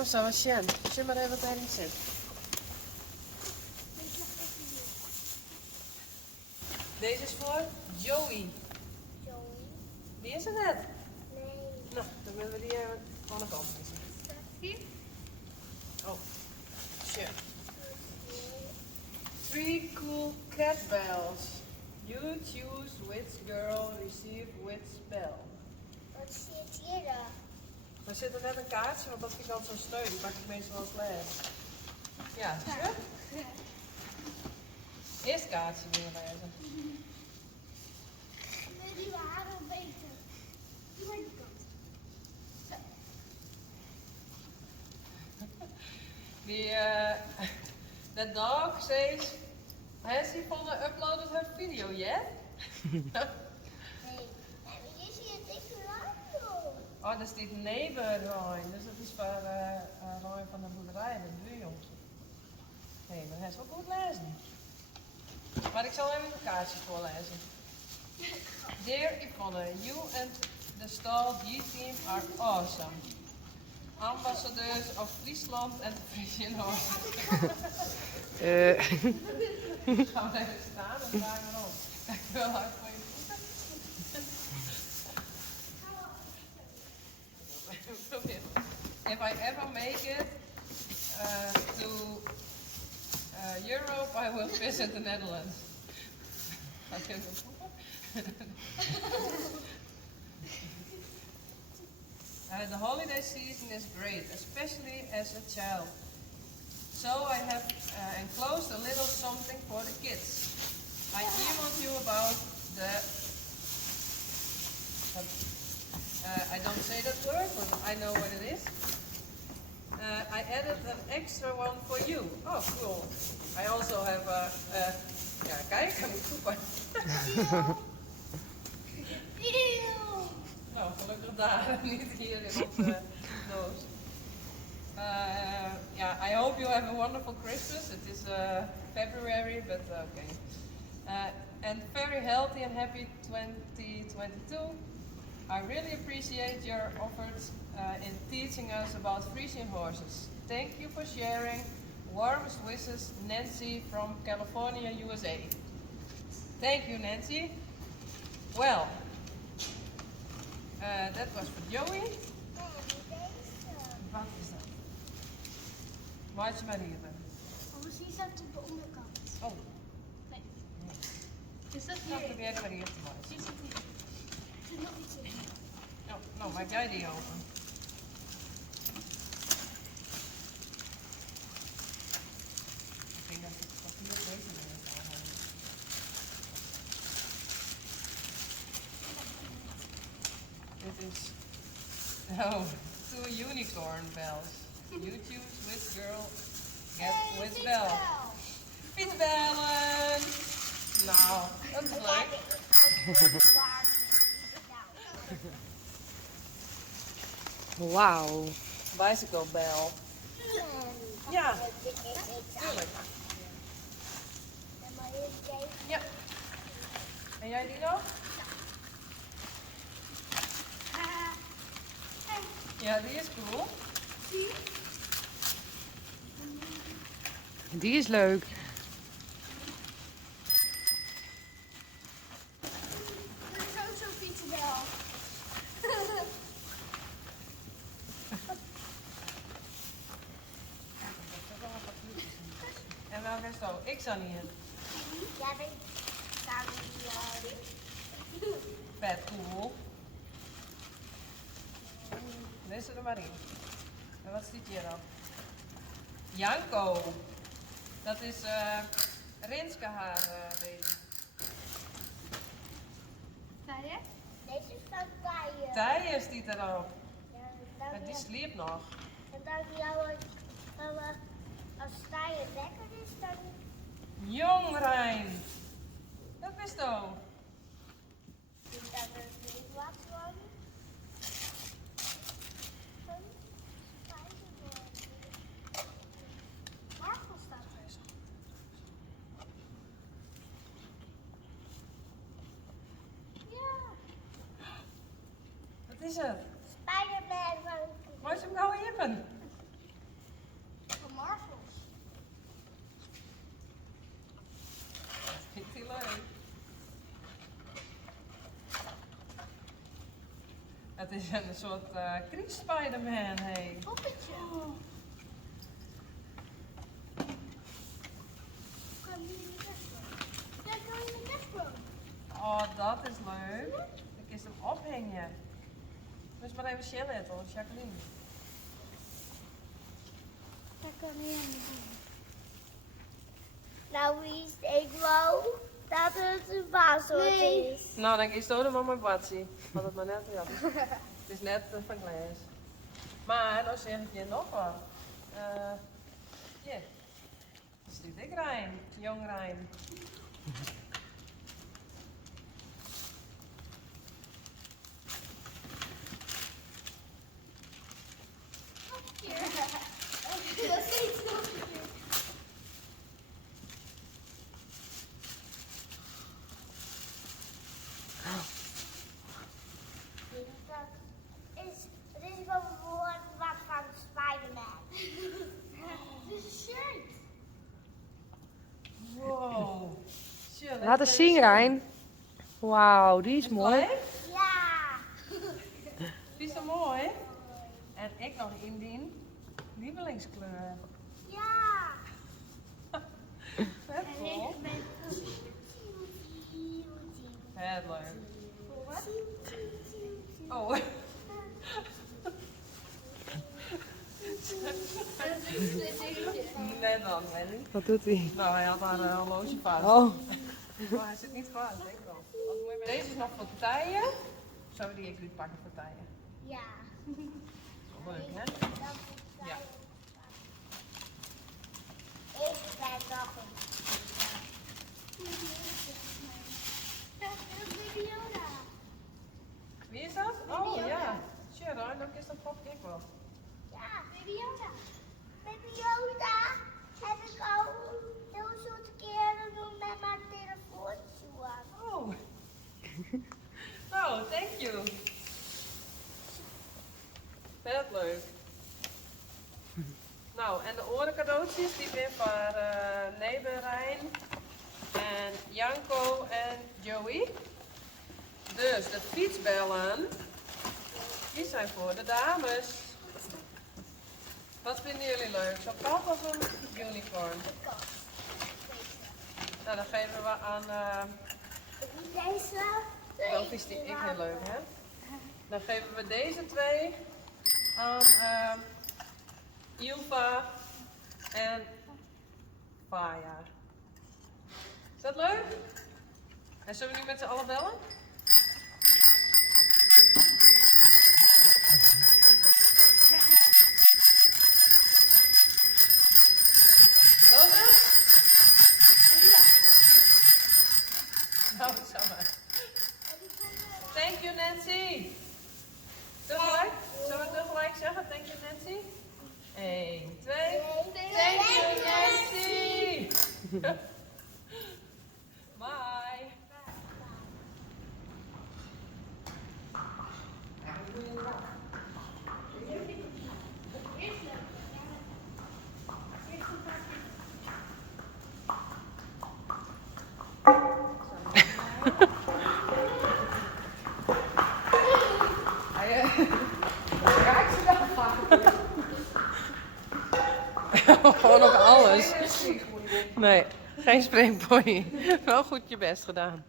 Nou, zo was Sjen. Zie maar even wat erin zit. Deze is voor Joey. Joey? Die is er net. Nee. Nou, dan willen we die even aan de kant zetten. Hier? Oh, Sjen. 3 cool cat bells. You choose which girl receive which spell. Wat zit hier dan? Er zit er net een kaartje, want dat vind ik altijd zo sneu. Die pak ik meestal als les. Ja, zie je? Eerst kaartje weer lezen. Nee, die waren beter. Die maar die kant. Zo. The dog says, has Yvonne uploaded her video yet? Nee. Nee, maar hier zie je het dikke radio. Oh, dat is dit neighbor Ryan. Dus dat is voor Ryan van de boerderij, de buurjongen. Nee, maar hij is wel goed lezen. Maar ik zal even een kaartje voorlezen. Dear Yvonne, you and the Stal G-team are awesome. Ambassadeurs of Friesland and the Frisian Horse. Gaan we even staan en draai maar op. Kijk wel hard van je voeten. If I ever make it to Europe, I will visit the Netherlands. The holiday season is great, especially as a child. So I have enclosed a little something for the kids. I emailed you about the... I don't say that word, but I know what it is. I added an extra one for you. Oh, cool. I also have a... ja, kijk, hij moet goed pakken. Nou, gelukkig daar, niet hier in onze doos. Yeah, I hope you have a wonderful Christmas. It is February, but okay. And very healthy and happy 2022. I really appreciate your efforts in teaching us about Frisian horses. Thank you for sharing. Warmest wishes, Nancy from California, USA. Thank you, Nancy. Well, that was for Joey. Wat is dat? Maak je maar hier. Oh, misschien staat het op de onderkant. Oh. Nee. Is dat Nou, hier? probeer er maar hier te maken. Hier zit hier. Er zit nog iets in. Nou, nou, maak jij die open. Ik denk dat het papier beter is. Dit is... Oh, 2 unicorn bells. You choose which girl get which bell. Fietsbellen! Nou, dat is leuk. Wauw. Bicycle bell. Ja, tuurlijk. Ja. En jij die nog? Ja, die is cool. Die is leuk. Dat is ook zo'n fietsenbel. En welke is het ook? Ik zou niet in. Ja, weet ik. Vet cool. Lees er maar in. En wat staat hier dan? Janko. Dat is Rinske haar baby. Tije? Deze is van Tije. Tije staat erop. Ja, En die sliept nog. en dan jou als Tije lekker is, dan... Jong Rijn. Dat is het ook. Is dat een drinkwater worden? Marvel staat er. Ja. Wat is het? Spider-Man van... Moet je hem gauw hippen? het is een soort Chris Spider-Man, hey. Poppetje. Kan je in de kerstboom? Ja, kan je in de kerstboom? Oh, dat is leuk. Dan kun je hem ophangen. Dus maar even chillen, toch, Jacqueline? Dat kan niet in de boom. Nou, Lies, ik wou dat het een baassoort is. Nou, dan is het maar mijn badsie. Had het maar net, ja. Het is net van glas. Maar, dan zeg ik je nog wat. Ja. Dat is dit Rijn, jong Rijn. Het is gewoon wat van Spider-Man. Het is een shirt. Wow. Chill, Laat eens zien, Rijn. Wauw, die is mooi. Ja. Die is zo mooi. En ik nog in die lievelingskleur. Ja. Vet vol. Vet leuk. Oh. Net dan, Wendy. Wat doet hij? Nou, hij had daar een horloge vast. Oh. Maar hij zit niet vast, denk ik wel. Deze is nog voor taille. Zullen we die even pakken voor taille? Ja. Leuk, hè? Ja. Ik ben nog een. Dat is Baby Yoda. Wie is dat? Oh ja. Sharon, dan is dat pop ik wel. Ja, Baby Yoda. Baby Yoda heb ik al heel soort keren doen met mijn telefoontje aan. Oh. Nou, thank you. Vet leuk. Nou, en de orencadeautjes die zijn voor Neberijn en Janko en Joey. Dus de fietsbellen, die zijn voor de dames. Wat vinden jullie leuk? Zo'n kat of een unicorn? Nou, dan geven we aan... Deze. Welke is die ik heel leuk, hè? Dan geven we deze twee aan Ilva en Faya. Is dat leuk? En zullen we nu met z'n allen bellen? Loopt het? Nou, zo maar. Thank you, Nancy. Tegelijk? Zullen we tegelijk zeggen? Thank you, Nancy? 1, 2. Thank you, Nancy. Bye. Gewoon nog alles. Nee, geen springpony. Wel goed je best gedaan.